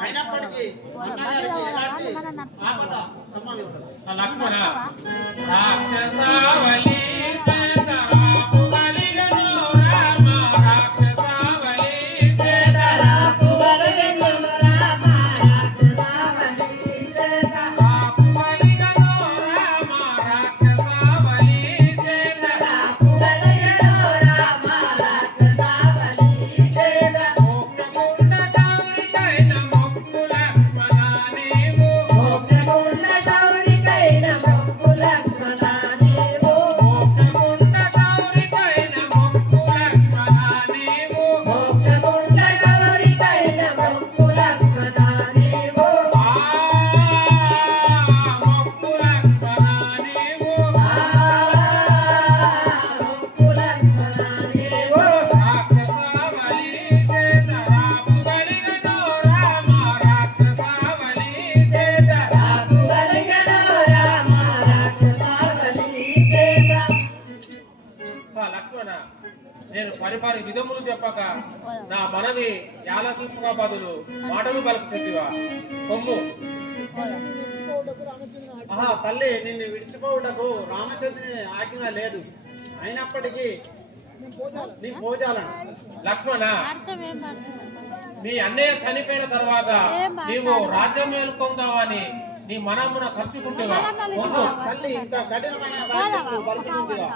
అయినప్పటికీ అన్నగారికి ఎలాంటి ఆపద సంభవించదు. లక్ష్మణ రాక్షసావళి చేతరాపు కలిగను రామ రాక్షసావళి చేతరాపు కలిగను రామ రాక్షసావళి చేతరాపు కలిగను రామ రాక్షసావళి చేతరాపు కలిగను రామ రాక్షసావళి చేతరాపు మోక్షగుండ గౌరికైన మొక్కు లక్ష్మణ నీవు మోక్షగుండ గౌరికైన మొక్కు లక్ష్మణ నీవు మోక్షగుండ గౌరికైన మొక్కు లక్ష్మణ నీవు మోక్షగుండ గౌరికైన మొక్కు లక్ష్మణ నీవు మొక్కు లక్ష్మణ నీవు మొక్కు లక్ష్మణ నీవు రాక్షసావళి చేతరాపు కలిగను రామ రాక్షసావళి చేతరాపు కలిగను రామ రాక్షసావళి చేత లక్ష్మణ నేను పరిపాలి విధములు చెప్పక నా మనవి యాలకింపుగా బదులు మాటలు పలుకుతుంటివా కొమ్ము ఆహా తల్లి నిన్ను విడిచిపోవుటకు రామచంద్రుని ఆజ్ఞ లేదు. అయినప్పటికీ నీ భోజాలను లక్ష్మణ మీ అన్నయ్య చనిపోయిన తర్వాత నీవు రాజ్యం మేలుకొందామని నీ మనమున ఖర్చుకుంటేవా ఆహా తల్లి ఇంత కఠినమైన వాక్యములు పలుకుతుందిగా.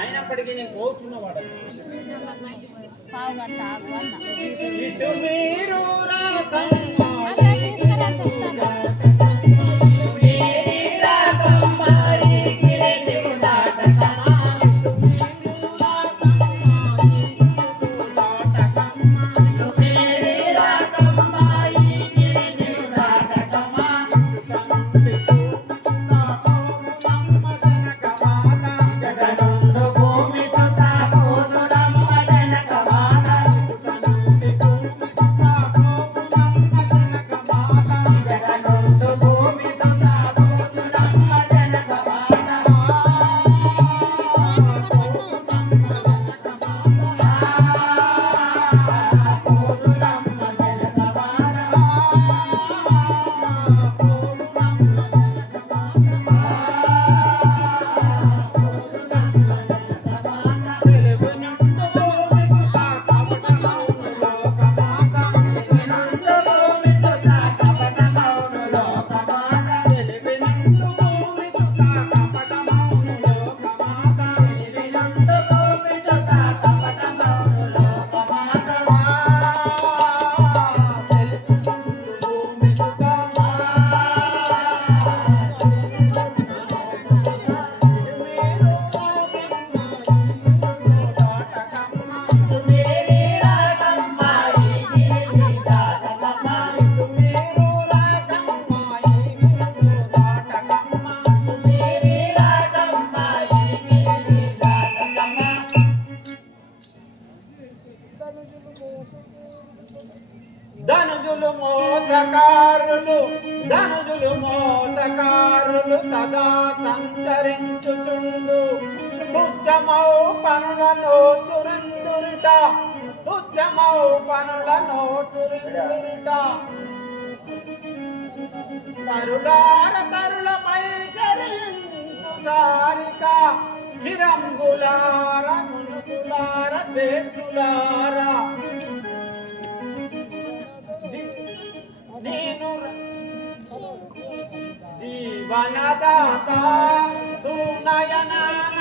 అయినప్పటికీ నేను పోచున్నవాడు ఇటు మీరు రాకమ్మా మోసకారులు సదా సంచరించుచుండు తుచ్చమౌ పనులను చురిందురిట తుచ్చమౌ పనులను చురిందురిట తరులార తరులపై శరించు సారిక చిరంగులార మునుగులార శ్రేష్ఠులారా నేను జీవనదాత సునయనాన